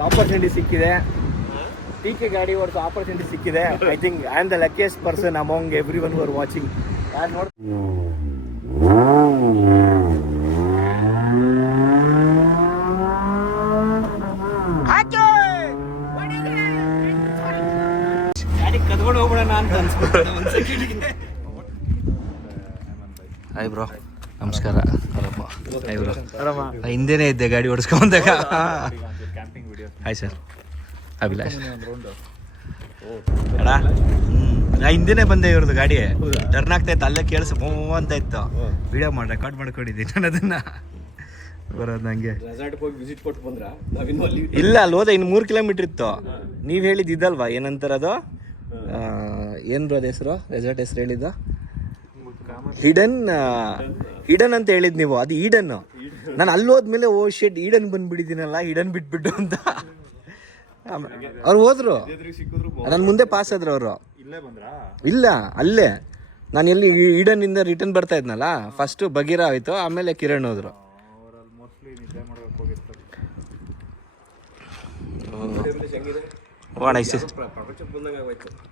Opportunity ಸಿಕ್ಕಿದೆ, TK ಗಾಡಿ ಓಡಿಸೋ opportunity ಸಿಕ್ಕಿದೆ. I think I am the luckiest person among every one who are watching. ಯಾರು ನೋಡಿ ಗಾಡಿ ಕದ್ಕೊಂಡು ಹೋಗ್ಬಿಡೋಣ ಅಂತ ಅನ್ಸ್ಬಿಟ್ಟು ಒಂದು ಸೆಕೆಂಡಿಗೆ. ಹಾಯ್ ಬ್ರೋ, ನಮಸ್ಕಾರ. ಹಾಯ್ ಬ್ರೋ, ಹಿಂದೆನೇ ಇದ್ದೆ ಗಾಡಿ ಓಡಿಸ್ಕೊಂಡಾಗ. ಹಾಯ್ ಸರ್, ಅಭಿಲಾಷ್ ಅಣ್ಣ. ನಾ ಹಿಂದೆನೇ ಬಂದೆ ಇವ್ರದ್ದು ಗಾಡಿ ಟರ್ನ್ ಆಗ್ತಾ ಇತ್ತು, ಅಲ್ಲೇ ಕೇಳಿಸ್ ಅಂತ ಇತ್ತು. ವಿಡಿಯೋ ಮಾಡಿ ರೆಕಾರ್ಡ್ ಮಾಡ್ಕೊಂಡಿದ್ದೀನಿ ನಾನು ಅದನ್ನ. ಬರೋದು ನಂಗೆ ಇಲ್ಲ, ಅಲ್ಲಿ ಹೋದ ಇನ್ನು 3 ಕಿಲೋಮೀಟ್ರ್ ಇತ್ತು. ನೀವು ಹೇಳಿದ್ದು ಇದಲ್ವಾ, ಏನಂತಾರೆ ಅದು, ಏನು ಬ್ರೋ ಅದು ಹೆಸರು, ರೆಸಾರ್ಟ್ ಹೆಸರು ಹೇಳಿದ್ದು? ಹಿಡನ್ ಅಂತ ಹೇಳಿದ್ ನೀವು. ಅದು ಈಡನ್. ನಾನು ಅಲ್ಲಿ ಹೋದ್ಮೇಲೆ ಓ ಶೆಡ್ ಈಡನ್ ಬಂದ್ಬಿಟ್ಟಿದ್ದೀನಲ್ಲ, ಈಡನ್ ಬಿಟ್ಬಿಟ್ಟು ಅಂತ ಅವ್ರು ಹೋದ್ರು. ನನ್ನ ಮುಂದೆ ಪಾಸ್ ಆದ್ರು ಅವರು. ಇಲ್ಲ, ಅಲ್ಲೇ ನಾನು ಎಲ್ಲಿ ಈಡನ್ ಇಂದ ರಿಟರ್ನ್ ಬರ್ತಾ ಇದ್ನಲ್ಲ, ಫಸ್ಟ್ ಬಗೀರಾ ಆಯ್ತು, ಆಮೇಲೆ ಕಿರಣ್ ಹೋದ್ರು.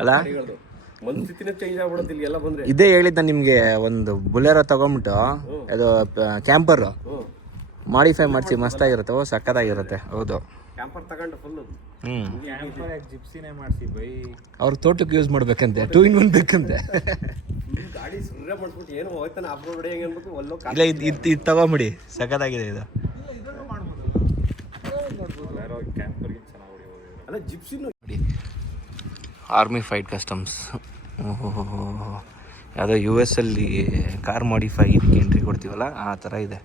ಅಲ್ಲ, ಇದೇ ಹೇಳಿದ್ದ ನಿಮ್ಗೆ. ಒಂದು ಬುಲೆರೋ ತಗೊಂಡ್ಬಿಟ್ಟು ಅದು ಕ್ಯಾಂಪರ್ ಮಾಡಿಫೈ ಮಾಡಿಸಿ ಮಸ್ತಾಗಿರುತ್ತೆ. ಓ ಸಕ್ಕತ್ತಾಗಿರುತ್ತೆ. ಹೌದು, ಅವ್ರ ತೋಟಕ್ಕೆ ಯೂಸ್ ಮಾಡ್ಬೇಕಂತೆ, 2-in-1 ಬೇಕಂತೆ. ಇಲ್ಲ, ಇದು ತಗೊಂಬಿಡಿ, ಸಕ್ಕತ್ತಾಗಿದೆ ಇದು. Army fight customs. ಯಾವುದೋ US ಅಲ್ಲಿ ಕಾರ್ ಮಾಡಿಫೈ ಇದಕ್ಕೆ ಎಂಟ್ರಿ ಕೊಡ್ತೀವಲ್ಲ, ಆ ಥರ ಇದೆ.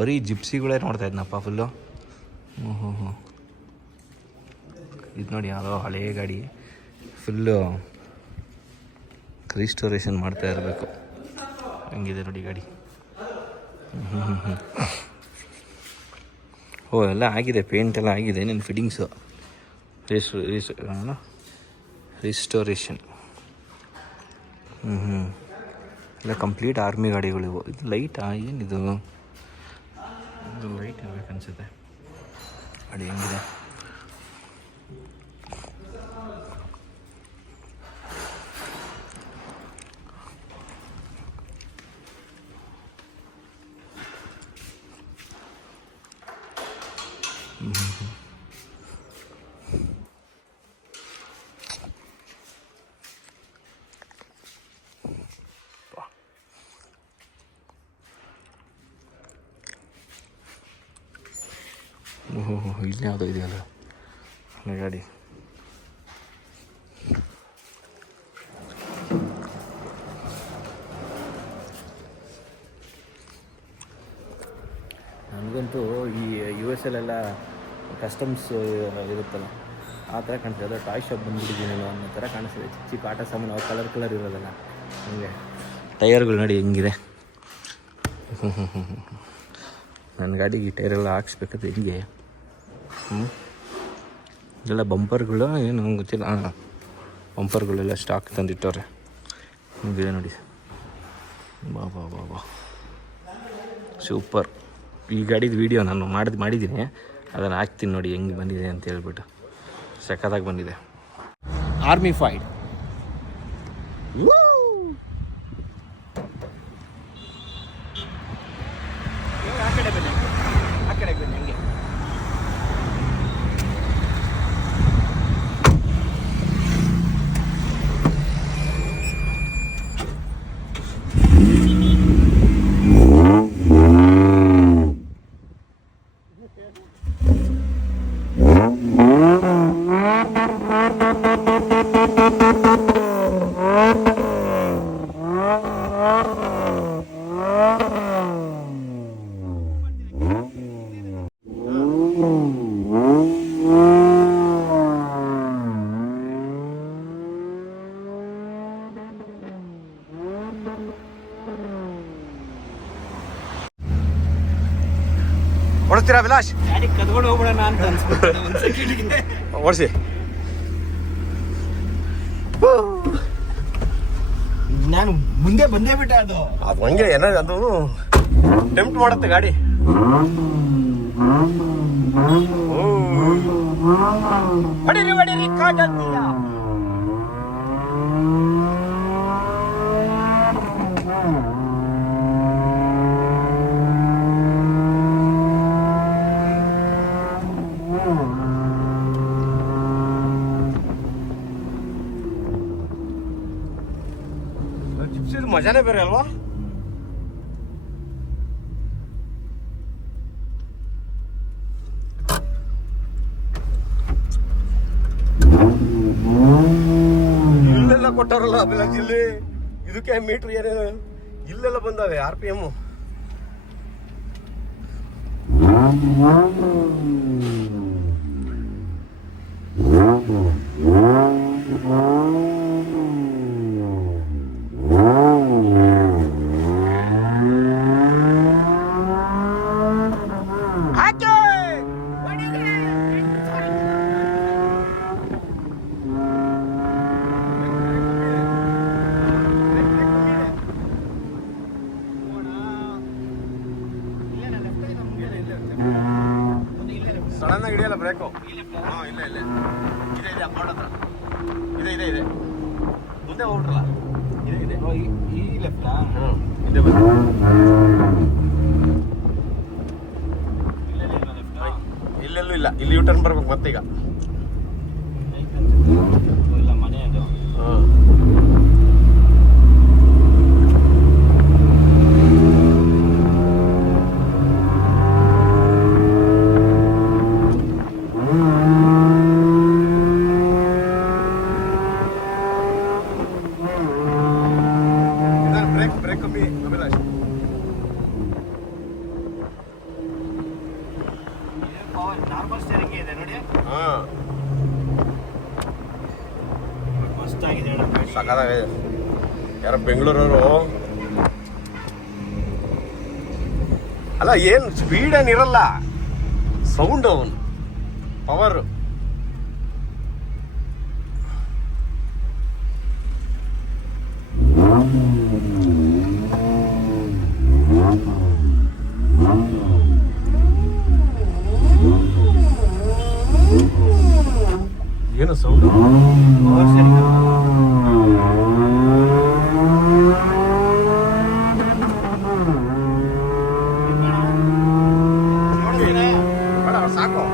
ಬರೀ ಜಿಪ್ಸಿಗಳೇ ನೋಡ್ತಾ ಇದ್ನಪ್ಪ ಫುಲ್ಲು. ಇದು ನೋಡಿ, ಯಾವುದೋ ಹಳೇ ಗಾಡಿ ಫುಲ್ಲು ರಿಸ್ಟೋರೇಷನ್ ಮಾಡ್ತಾ ಇರಬೇಕು. ಹಂಗಿದೆ ನೋಡಿ ಗಾಡಿ. ಓ, ಎಲ್ಲ ಆಗಿದೆ, ಪೇಂಟ್ ಎಲ್ಲ ಆಗಿದೆ. ನನ್ನ ಫಿಟ್ಟಿಂಗ್ಸು ರಿಸ್ಟೋರೇಷನ್. ಇಲ್ಲ, ಕಂಪ್ಲೀಟ್ ಆರ್ಮಿ ಗಾಡಿಗಳಿವು. ಇದು ಲೈಟಾ, ಏನಿದು? ಇದು ಲೈಟ್ ಇರಬೇಕು ಅನ್ಸುತ್ತೆ. ಗಾಡಿ ಹೆಂಗಿದೆ? ಇಲ್ಲಿ ಯಾವುದೋ ಇದೆಯಲ್ಲ ಗಾಡಿ. ನನಗಂತೂ ಈ US ಅಲ್ಲೆಲ್ಲ ಕಸ್ಟಮ್ಸ್ ಇರುತ್ತಲ್ಲ, ಆ ಥರ ಕಾಣಿಸ್ತದೆ. ಅದರ ಟಾಯ್ ಶಾಪ್ ಬಂದುಬಿಟ್ಟಿದ್ದೀನಲ್ಲ ಅನ್ನೋ ಥರ ಕಾಣಿಸ್ತದೆ. ಚಿಕ್ಕ ಚಿಕ್ಕ ಆಟ ಸಾಮಾನು, ಅವ್ರು ಕಲರ್ ಇರೋದಲ್ಲ ಹಂಗೆ. ಟೈರ್ಗಳು ನೋಡಿ ಹೆಂಗಿದೆ. ನನ್ನ ಗಾಡಿಗೆ ಟೈರೆಲ್ಲ ಹಾಕ್ಸ್ಬೇಕಾದ್ರೆ ಹೆಂಗೆ. ಇದೆಲ್ಲ ಬಂಪರ್ಗಳು, ಏನು ಗೊತ್ತಿಲ್ಲ. ಬಂಪರ್ಗಳೆಲ್ಲ ಸ್ಟಾಕ್ ತಂದಿಟ್ಟವ್ರೆ. ಹಿಂಗಿದೆ ನೋಡಿ. ಬಾ ಸೂಪರ್. ಈ ಗಾಡಿದು ವೀಡಿಯೋ ನಾನು ಮಾಡಿದ್ದೀನಿ, ಅದನ್ನು ಹಾಕ್ತೀನಿ ನೋಡಿ ಹೆಂಗೆ ಬಂದಿದೆ ಅಂತ ಹೇಳ್ಬಿಟ್ಟು. ಸಖತ್ತಾಗಿ ಬಂದಿದೆ. Army fight. ಓಡಿಸ್ತೀರಾ ಅಭಿಲಾಷ್? ಗಾಡಿ ಕದ್ಕೊಂಡು ಹೋಗ್ಬಿಡೋಣ ಅಂತ ಅನ್ಸ್ಬಿಟ್ಟು ಒಂದು ಸೆಕೆಂಡಿಗೆ. ಓಡಿಸಿ. ನಾನು ಮುಂದೆ ಬಂದೇ ಬಿಟ್ಟೆ. ಅದು ಹಂಗೆ ಏನೋ, ಅದು ಟೆಂಪ್ಟ್ ಮಾಡುತ್ತೆ ಗಾಡಿ. ಹೊಡಿರಿ ಹೊಡಿರಿ ಕಾಟಂತೀಯ. ಜಿಪ್ಸಿದು ಮಜಾನೇ ಬೇರೆ ಅಲ್ವಾ? ಇಲ್ಲೆಲ್ಲ ಕೊಟ್ಟಾರಲ್ಲ ಅಭಿಲಾಷ್, ಇಲ್ಲಿ ಇದಕ್ಕೆ ಮೀಟರ್ ಏನೇನು ಇಲ್ಲೆಲ್ಲ ಬಂದಾವೆ RPM. ಸಡನ್ ಆಗಿ ಹಿಡಿಯಲ್ಲ ಬ್ರೇಕು. ಹಾಂ, ಇಲ್ಲ ಇದೆ ಅಪ್ಪಾಡ್ ಹತ್ರ ಇದೆ ಮುಂದೆ ಹೋಗ್ಬಿಟ್ರಲ್ಲ. ಇದೆ ಈ ಲೆಫ್ಟಾ? ಇದೆ ಬಂದು ಇಲ್ಲೆಲ್ಲೂ ಇಲ್ಲ. ಇಲ್ಲಿ ಯೂಟರ್ನ್ ಬರ್ಬೇಕು ಮತ್ತೀಗ. ಇಲ್ಲ ಮನೆ ಅದು. ಹಾಂ, ಬ್ರೇಕ್ ಕಮ್ಮಿ ಅಭಿಲಾಷ್. ನಾರ್ಮಲ್ ಸ್ಟೇರಿಂಗ್ ಇದೆ ನೋಡಿ. ಹಾಂ, ಮಸ್ತಾಗಿದೆ ಅಣ್ಣ. ಸಖತ್ತಾಗಿದೆ. ಯಾರೋ ಬೆಂಗಳೂರವರು ಅಲ್ಲ, ಏನು ಸ್ಪೀಡ್ ಏನಿರಲ್ಲ, ಸೌಂಡ್ ಅವನು ಪವರ್. ಏನು ಸೌಂಡ್? Power steering. ಬೇಡ, ಸಾಕು.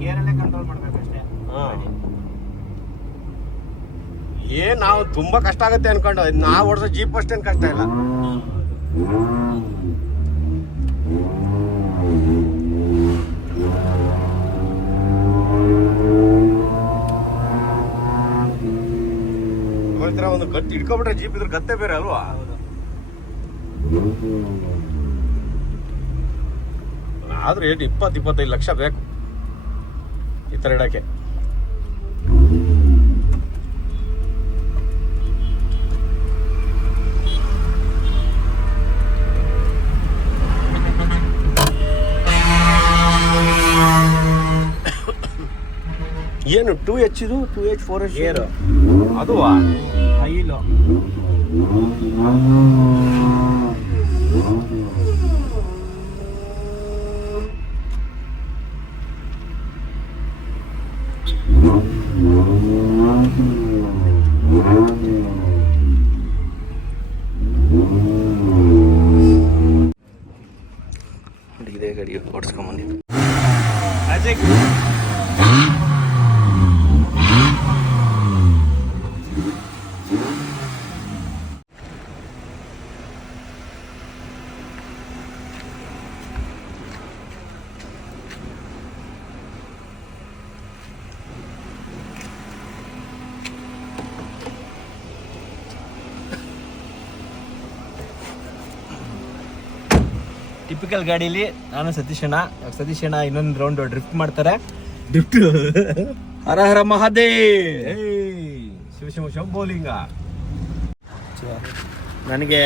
ಗೇರಲ್ಲೇ ಕಂಟ್ರೋಲ್ ಮಾಡ್ಬೇಕಷ್ಟೇ. ಏನ್ ನಾವು ತುಂಬಾ ಕಷ್ಟ ಆಗುತ್ತೆ ಅನ್ಕೊಂಡು ನಾವು ಓಡಿಸೋ ಜೀಪ್ ಅಷ್ಟೇನು ಕಷ್ಟ ಇಲ್ಲ. ಒಂದು ಗತ್ತು ಹಿಡ್ಕೊಬಿಟ್ರೆ ಜೀಪ್ ಇದ್ರ ಗತ್ತೆ ಬೇರೆ ಅಲ್ವಾ? ಆದ್ರೂ ಏನು 20-25 ಲಕ್ಷ ಬೇಕು ಈ ಥರ ಇಡಕ್ಕೆ. ಏನು 2H ಇದು 2H 4H ಗೇರು ಅದುವಾ? ಐಲು ಇದೇ ಗಾಡಿ ಓಡಿಸ್ಕೊಂಬಂದಿದ್ದು. ಟಿಪಿಕಲ್ ಗಾಡೀಲಿ ನಾನು ಸತೀಶಣ್ಣ ಇನ್ನೊಂದು ರೌಂಡ್ ಡ್ರಿಫ್ಟ್ ಮಾಡ್ತಾರೆ. ಡ್ರಿಫ್ಟ್ ಹರ ಹರ ಮಹಾದೇವ್ ಶಿವ ಶಿವ ಶಂಭೋಲಿಂಗ. ನನಗೆ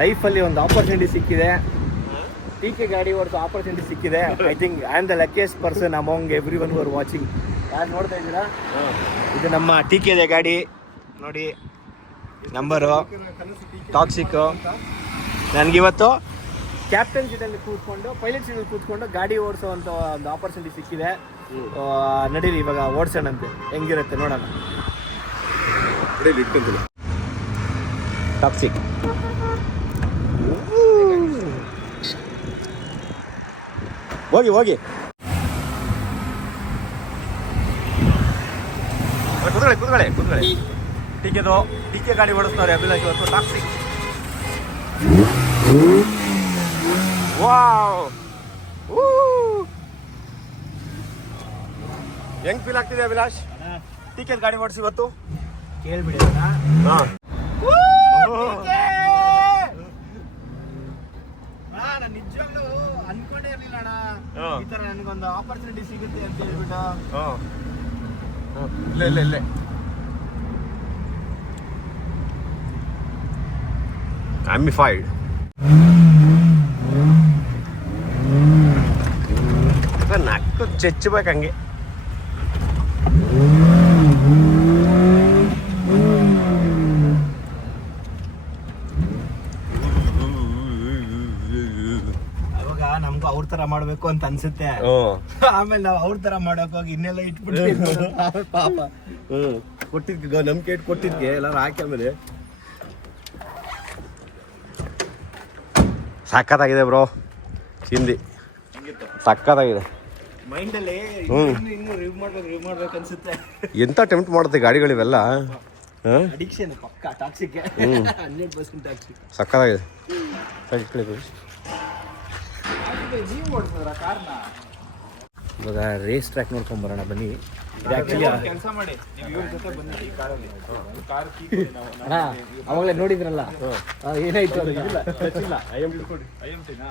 ಲೈಫಲ್ಲಿ ಒಂದು ಆಪರ್ಚುನಿಟಿ ಸಿಕ್ಕಿದೆ, ಟಿ ಕೆ ಗಾಡಿ ಓಡಿಸೋ ಆಪರ್ಚುನಿಟಿ ಸಿಕ್ಕಿದೆ. I think I am the luckiest person among every one who are watching. ಯಾರು ನೋಡ್ತಾ ಇದ್ದೀರಾ, ಇದು ನಮ್ಮ ಟಿ ಕೆ ಗಾಡಿ ನೋಡಿ, ನಂಬರು ಟಾಕ್ಸಿಕ್ಕು. ನನಗಿವತ್ತು ಕ್ಯಾಪ್ಟನ್ ಸೀಟಲ್ಲಿ ಕೂತ್ಕೊಂಡು, ಪೈಲಟ್ ಸೀಟಲ್ಲಿ ಕೂತ್ಕೊಂಡು ಗಾಡಿ ಓಡಿಸೋವಂಥ ಒಂದು ಆಪರ್ಚುನಿಟಿ ಸಿಕ್ಕಿದೆ. ನಡೀರಿ ಇವಾಗ ಓಡಿಸೋಣಂತೆ, ಹೆಂಗಿರುತ್ತೆ ನೋಡೋಣ. ಟಾಕ್ಸಿಕ್ ಹೋಗಿ ಹೋಗಿ ಕೂತ್ಕೊಳ್ಳಿ. ಟಿ ಕೆ ಗಾಡಿ ಓಡಿಸ್ತಾರೆ ಅಭಿಲಾಷ್ ಇವತ್ತು ಟಾಕ್ಸಿಕ್. ವಾವ್, ಹೆಂಗ್ ಫೀಲ್ ಆಗ್ತಿದೆ ಅಭಿಲಾಷ್ ಟಿ ಕೆ ಗಾಡಿ ಓಡಿಸಿ ಇವತ್ತು? ಕೇಳ್ಬಿಡಿ. ನಾನು ನಿಜವಾಗ್ಲೂ ಅನ್ಕೊಂಡೇ ಇರ್ಲಿಲ್ಲ ಅಣ್ಣ, ಈ ತರ ನನಗೊಂದು ಆಪರ್ಚುನಿಟಿ ಸಿಗುತ್ತೆ ಅಂತ ಹೇಳ್ಬಿಟ್ಟು. ಇಲ್ಲೇ ಆಂಬಿಫೈಡ್ ನಕ್ಕು ಚೆಚ್ಚಬೇಕು ಹಂಗೆ. ಅವಾಗ ನಮ್ಗೂ ಅವ್ರ ತರ ಮಾಡ್ಬೇಕು ಅಂತ ಅನ್ಸುತ್ತೆ, ಆಮೇಲೆ ನಾವು ಅವ್ರ ತರ ಮಾಡಕ್ ಹೋಗಿ ಇನ್ನೆಲ್ಲ ಇಟ್ಬಿಟ್ಟು ಪಾಪ ಕೊಟ್ಟಿದ್ಕೆ ನಂಬಿಕೆ ಇಟ್ಟು ಕೊಟ್ಟಿದ್ಕೆ ಎಲ್ಲಾರು ಹಾಕಿ ಆಮೇಲೆ. ಸಕ್ಕತ್ತಾಗಿದೆ ಬ್ರೋ, ಚಿಂದಿ ಸಕ್ಕತ್ತಾಗಿದೆ. ಮೈಂಡಲ್ಲಿ ಇನ್ನು ರಿವ್ ಮಾಡ್ಬೇಕು ಅನ್ಸುತ್ತೆ. ಎಂತ ಟೆಂಪ್ಟ್ ಮಾಡುತ್ತೆ ಗಾಡಿಗಳಿವೆಲ್ಲ. ಅಡಿಕ್ಷನ್ ಪಕ್ಕ ಟಾಕ್ಸಿಕ್ 100% ಟಾಕ್ಸಿಕ್. ಸಕ್ಕತ್ತಾಗಿದೆ. ಇವಾಗ ರೇಸ್ ಟ್ರ್ಯಾಕ್ ನೋಡ್ಕೊಂಡ್ ಬರೋಣ ಬನ್ನಿ. ಕೆಲಸ ಮಾಡಿ ನೀವು ಇವ್ರ ಜೊತೆ ಬಂದು ಈ ಕಾರಲ್ಲಿ ಕಾರ್ ಕೀ ಅವಾಗಲೇ ನೋಡಿದ್ರಲ್ಲ, ಏನಾಯ್ತು? ಐಎಂಟಿನಾ